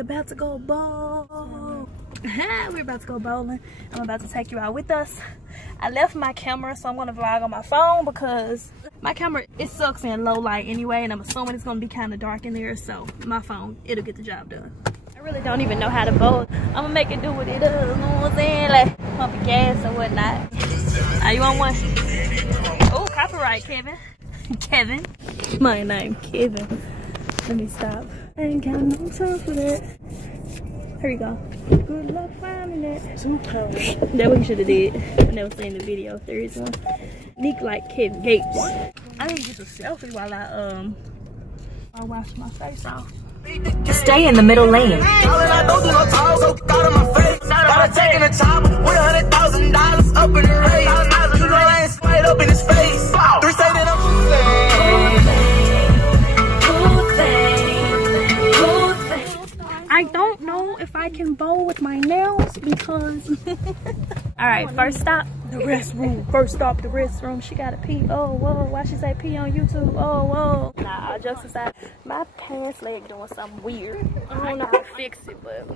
about to go bowl. We're about to go bowling. I'm about to take you out with us. I left my camera, so I'm gonna vlog on my phone because my camera, it sucks in low light anyway, and I'm assuming it's gonna be kind of dark in there, so my phone, it'll get the job done. I really don't even know how to bowl. I'm gonna make it do what it does, you know what I'm saying? Like pumping gas or whatnot. Are you on one? Oh, copyright, Kevin. Kevin. My name, Kevin. Let me stop. I ain't got no time for that. Here you go. Good luck finding it. That's what you should have did. I never seen the video. There is one. Leak like Kevin Gates. I need to get a selfie while I wash my face off. Stay in the middle lane. I don't know if I can bowl with my nails because all right, first stop the restroom. First stop the restroom. She gotta pee. Oh whoa, why she say pee on YouTube? Oh whoa. Nah, jokes aside, my pants leg doing something weird. I don't know how to fix it, but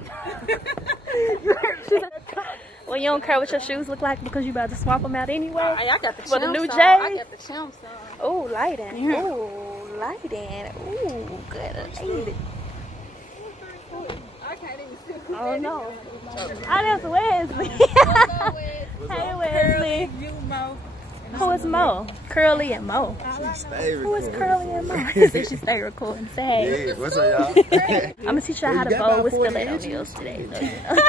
well, you don't care what your shoes look like because you about to swap them out anyway. I got the for the new J. I got the Chalmers on. Oh, lighting. Yeah. Oh, lighting. Ooh, good. Oh no. Oh, that's Wesley. Hey Wesley. Who is Mo? Curly and Mo. Who is Curly and Mo? She said she stay recording. Say hey. Yeah, what's up, y'all? I'm gonna teach y'all how to bowl with stiletto nails today. So, you know.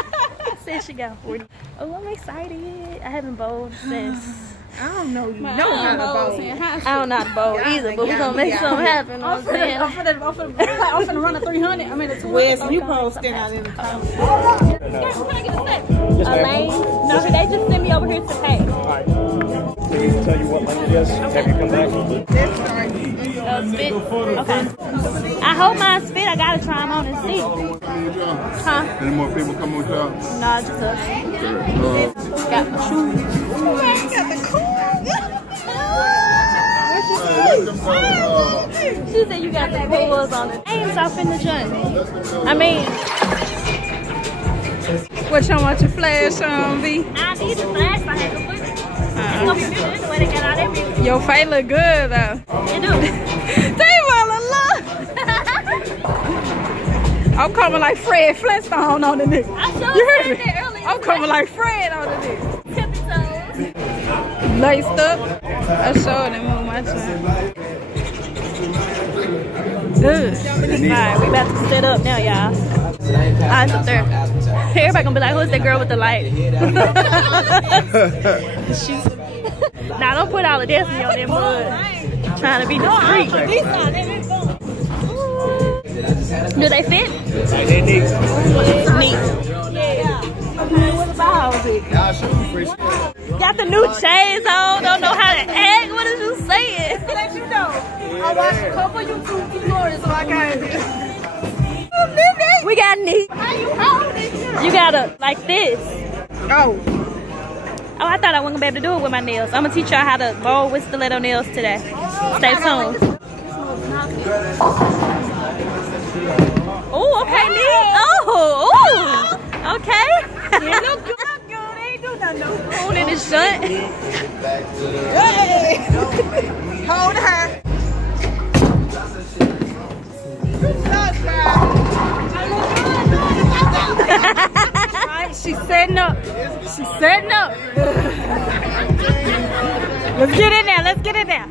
Said she got 40. Oh, I'm excited. I haven't bowled since. I don't know you. I don't know how to bowl either, but we're gonna make something happen. I'm finna run a 300. I mean, it's Wes. You posting out in the comments. Elaine? No, they just sent me over here to pay. Alright. Can you tell you what lane it is? Have you come back? Spit? Okay. I hope mine's fit. I gotta try them on and see. Huh? Any more people come with y'all? No, just us. Got my shoes. She said you got the pulls on the names off in the joint. I mean, What y'all want your flash on, V? I need the flash. I had to put it. It's gonna be good anyway. They got all that music. Your face look good though. They do. I'm coming like Fred Flintstone on the nigga. I showed You heard you me? that earlier. I'm coming like Fred on the nigga. Tippy toes. Laced up. I showed him on my time. Good. Alright, we about to set up now, y'all. Eyes up there. Everybody gonna be like, who's that girl with the light? Nah, don't put all the destiny on that mud. Trying to be discreet. Do they fit? They need. Neat. What about it? Got the new shades on, don't know how to act. What is you saying? Let you know. I watched a couple YouTube tutorials, so I got it. We got neat. You gotta like this. Oh, I thought I wasn't gonna be able to do it with my nails. I'm gonna teach y'all how to bowl with stiletto nails today. Stay tuned. Oh, okay, neat. Oh, okay. you look good. They ain't do nothing. Holding the shunt. Hey. Hold her. Right, she's setting up. She's setting up. Let's get in there. Let's get in there.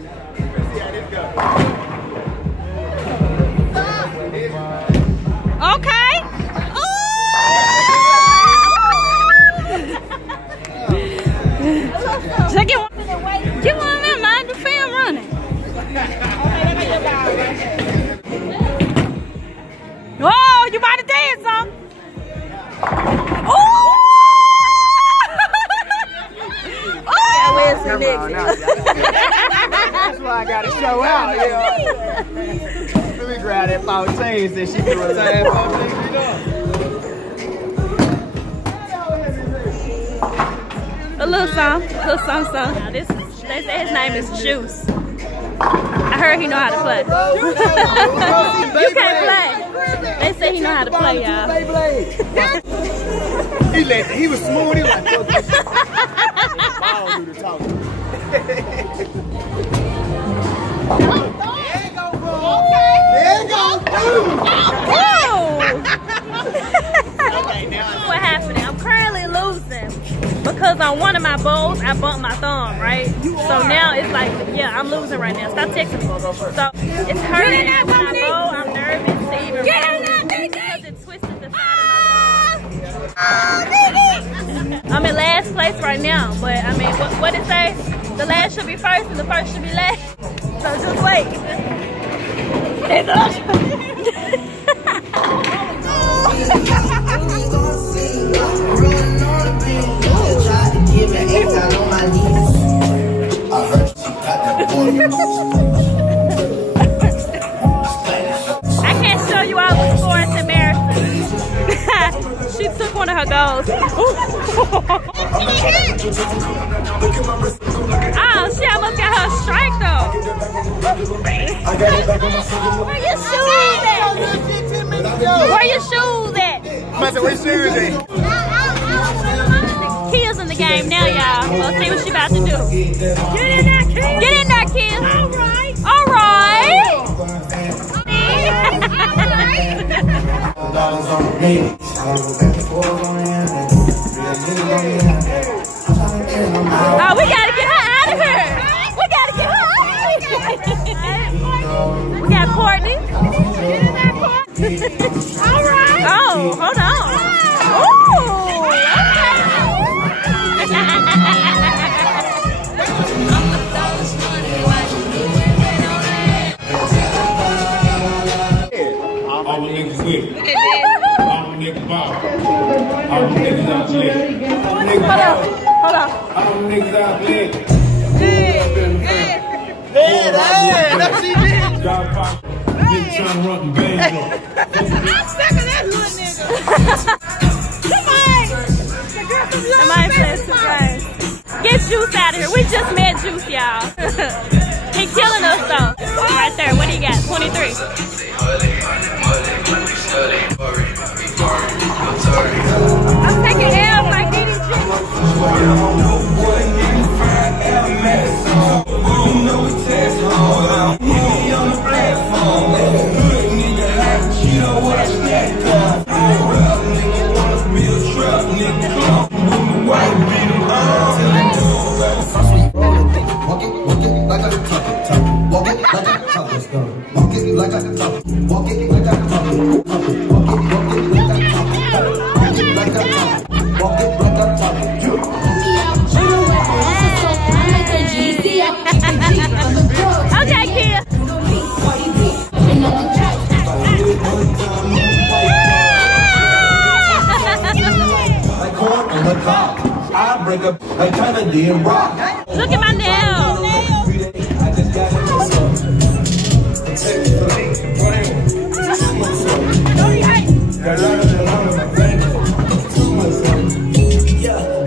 Okay. Just get one minute, mind the fan running. Oh, you about to dance, huh? Oh! That's why I gotta show out, yo. Let me grab that 14s that she do a time 14, A little song. Now this they say his name is Juice. I heard he know how to play. You can't play. They say he know how to play, y'all. He was smooth. He was like, fuck this shit. Ball do the talking. There you go, bro. There you go. Okay, now What happened? I'm currently losing because on one of my bowls I bumped my thumb, right? So now it's like, yeah, I'm losing right now. Stop texting me. So it's hurting when I bowl. I'm nervous to even roll because it twisted the side of my thumb. I'm in last place right now, but I mean, what it say? The last should be first and the first should be last. So just wait. I can't show you all the scores in Marathon. She took one of her goals. Oh, she almost got her strike though. Where your shoes at? Where your shoes at? where your shoes at? Kia's in the game now, y'all. Let's see what she about to do. Get in there, Kia. Get in there, Kia. All right. All right. Oh, we gotta get her out of here. We gotta get her out of here. We got Courtney. All right. Oh, hold on. Ooh, okay. All the niggas with it. All the niggas ball. All the niggas out lit. Hold on. All the niggas out lit. Hey, that's she did. Y'all pop. Niggas trying to run the band up. I'm sick of that little nigga. Somebody says surprise. Get Juice out of here. We just met Juice, y'all. He killing us though. Right there. What do you got? 23. I'm taking L's like eating chicken. Okay, Kia. I break up like kind of damn rock. Look at my nails.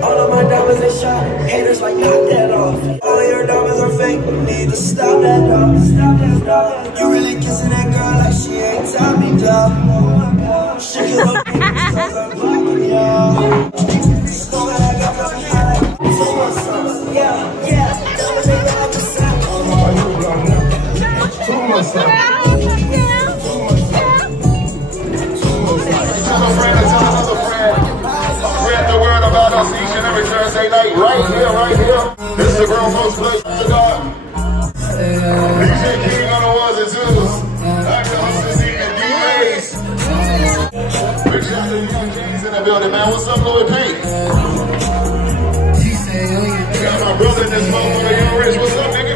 All of my diamonds are shot. Haters like knock that off. All of your diamonds are fake. Need to stop that dog. You really kissing that girl like she ain't Tommy dog. She could have been cause I'm blocking y'all. Yeah. Thursday night, right here. This is the grown folks' place to God. DJ King on the ones and twos. Actors and DJs. Big shout to the young James in the building, man. What's up, Louis P? Got my brother in this motherfucker, Young Rich. What's up, nigga?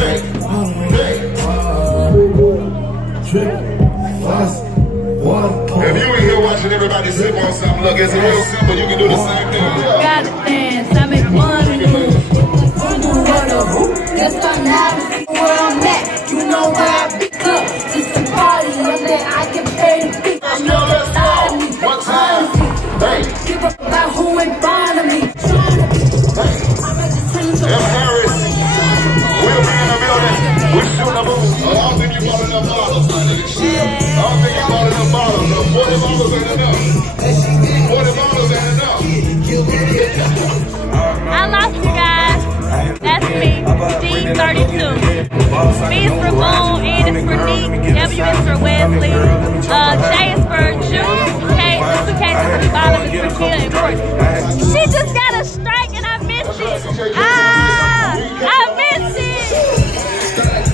Hey. If you ain't here watching everybody sip on something, look, it's real simple. You can do the same thing. Gotta dance, I make money move. That's why now where I'm at. You know where I pick up. Just a party and then I can pay the fee. I know that's all me. What time? Hey. Give up about who ain't fond of me. F. Harris. We'll be in the building. We're shooting a move. How often you calling up models? W is for Wesley. J is for June. K is for K. The bottom is for Kia and Courtney. She just got a strike and I missed it. I missed it.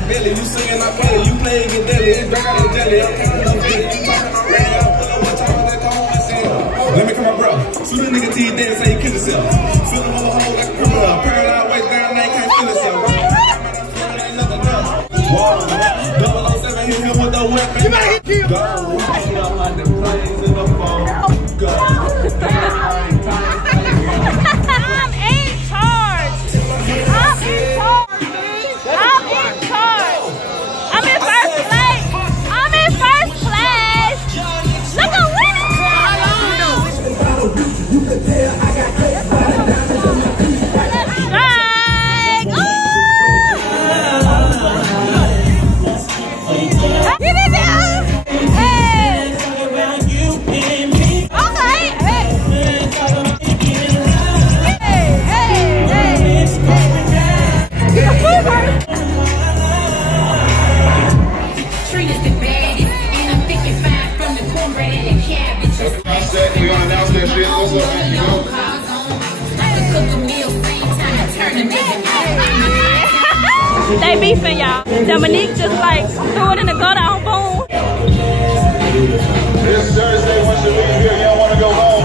Billy, you singing, I play, you play, get dilly, it's back on the jelly, I'm counting up billy, you talking on radio, pull up one time, they come home and say, let me come on, bro, shoot a nigga to your dead, say he kill himself, fill him over hole like a criminal, parallel waist down, they can't kill himself, ain't nothing else, whoa, 007 hit him with the weapon, you better hit him, go, I'm like the planes in the phone, go, I'm in charge, I'm in charge. I'm in first place. I'm in first place. Look at winning. Strike. Get it down. Hey. Okay. Hey. We gonna announce that shit. What's up, man? You know? They beefing, y'all. Dominique just like threw it in the gutter on boom. This Thursday, once you leave here, you don't want to go home.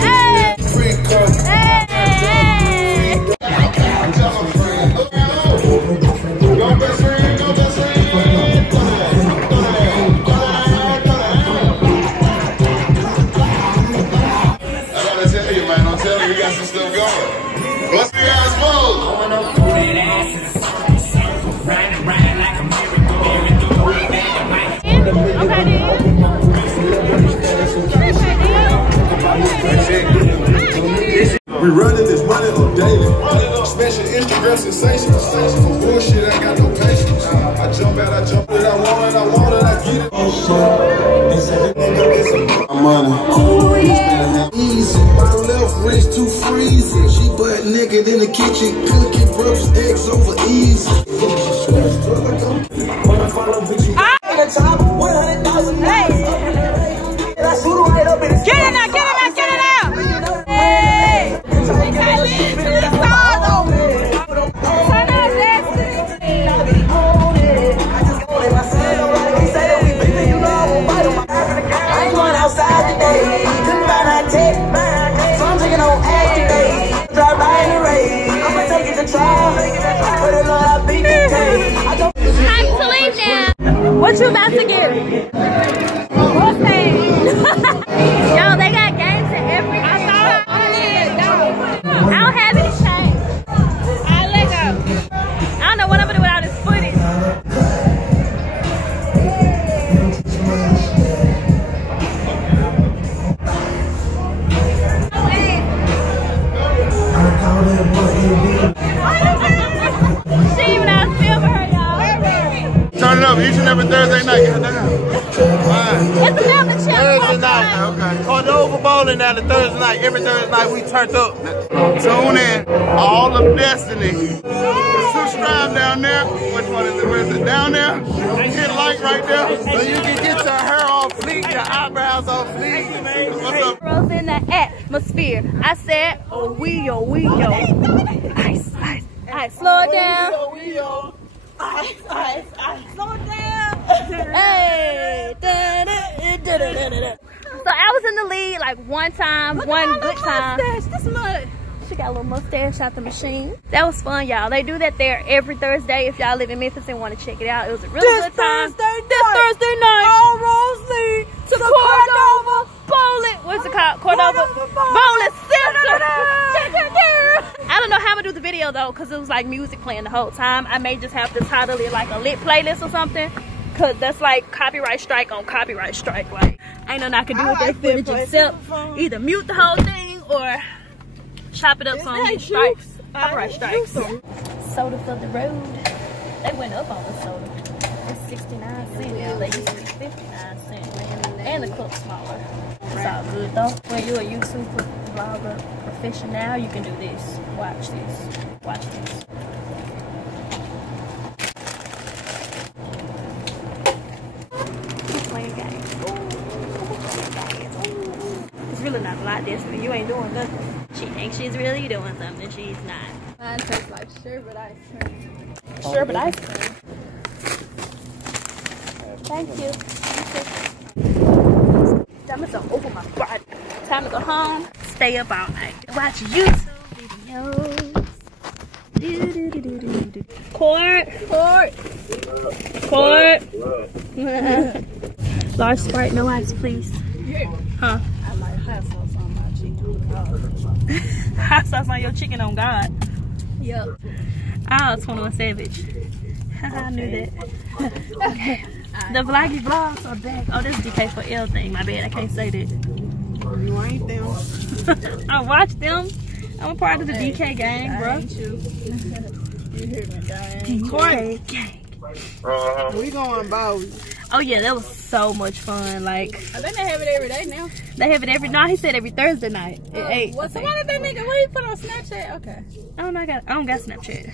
Hey! Hey! Tell my friend, look out. Go best friend, go best friend. I'm telling you, we got some stuff going. What's the guys' mode? We running this money on daily. Special Instagram sensations. For bullshit, I got no patience. I jump out, I jump it, I want it, I get it. I'm money. Easy, my left wrist too freezing. She butt naked in the kitchen, cooking roast eggs over easy. In the top, 100,000 I shoot her right up in the Get it out, get it out, get it out! Hey! I ain't going outside today. Couldn't find that tech, so I'm drinking on activate. Drive by in the rain. I'ma take it to trial. But it Lord, I beat the tape. Time to leave now. What you about to get? What's Yo, they got games in every. I don't have any change. I let go. I don't know what I'm gonna do without this footage. She even out filming her, y'all. Turn it up each and every Thursday night. Get it down. It's a family channel. Thursday night, okay. Cordova bowling down to Thursday night. Every Thursday night we turned up. Tune in. All of Destiny. Subscribe down there. Which one is it? Where is it? Down there. Hit like right there. So you can get your hair on fleek, your eyebrows on fleek. What's up? Girls in the atmosphere. I said, oh we yo. Ice. Slow it down. Ice. Slow it down. Hey. So I was in the lead like one time, one good time. This mud. She got a little mustache out the machine. That was fun, y'all. They do that there every Thursday. If y'all live in Memphis and want to check it out, it was a really good time. This Thursday night, all roads lead to the Cordova Bowling. What's it called? Cordova Bowling Center. I don't know how I'm gonna do the video though, cause it was like music playing the whole time. I may just have to title it like a lit playlist or something, cause that's like copyright strike on copyright strike. Like ain't nothing I can do with that footage except either mute the whole thing or chop it up some strikes. Copyright strikes. Soda for the road. They went up on the soda. It's 69 cents now. They used to be 59 cents. And the cup smaller. It's all good though. When you're a YouTube vlogger professional, you can do this. Watch this. Watch this. not a lot different. You ain't doing nothing. She thinks she's really doing something. She's not. Mine tastes like sherbet ice cream. Sherbet ice cream. Thank you. Time to open my body. Time to go home. Stay up all night. Watch YouTube videos. Court. Large Sprite, no ice, please. Huh? I like hot sauce on my chicken. Hot sauce on your chicken on God. Yep. Oh, 21 Savage. I knew that. Okay. The vloggy vlogs are back. Oh, this is DK for L thing. My bad, I can't say that. You ain't them. I watch them. I'm a part of the DK gang, bro. You hear me, Diane? DK gang. We going Bowie. Oh yeah, that was so much fun. Like, I think they have it every day now. They have it every night. He said every Thursday night at 8. Well, somebody that nigga, what you put on Snapchat? Okay. I don't got Snapchat.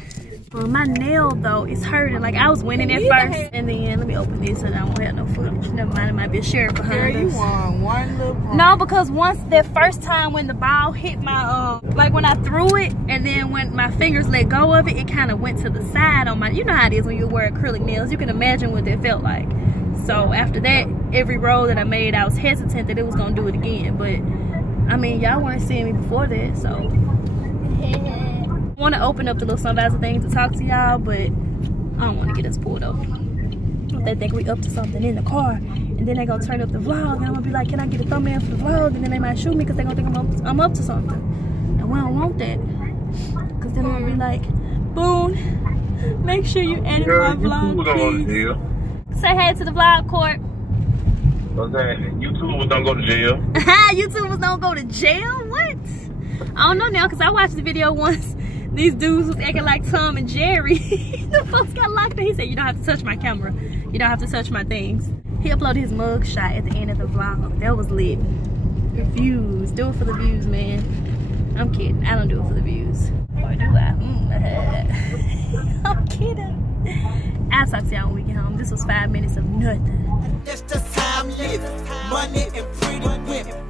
Well, my nail though is hurting. Like, I was winning at first, and then let me open this so that I won't have no footage. Never mind, it might be a sheriff behind us. You won one little problem. No, because once that first time when the ball hit my like when I threw it, and then when my fingers let go of it, it kind of went to the side on my. You know how it is when you wear acrylic nails. You can imagine what that felt like. So after that, every roll that I made, I was hesitant that it was gonna do it again. But I mean, y'all weren't seeing me before that, so. I want to open up the little sunvisor thing to talk to y'all, but I don't want to get us pulled over. They think we up to something in the car, and then they gonna turn up the vlog, and I'm gonna be like, can I get a thumbnail for the vlog? And then they might shoot me because they gonna think I'm up to something, and we don't want that. Because then I'm gonna be like, Boone, make sure you edit my vlog, please. Say hey to the vlog, Court. Okay, YouTubers don't go to jail. YouTubers don't go to jail? What? I don't know now, because I watched the video once. These dudes was acting like Tom and Jerry. The folks got locked in. He said, you don't have to touch my camera. You don't have to touch my things. He uploaded his mug shot at the end of the vlog. That was lit. The views. Do it for the views, man. I'm kidding. I don't do it for the views. Or do I? I'm kidding. I'll talk to y'all when we get home. This was 5 minutes of nothing. That's just how I'm living. Money and pretty women.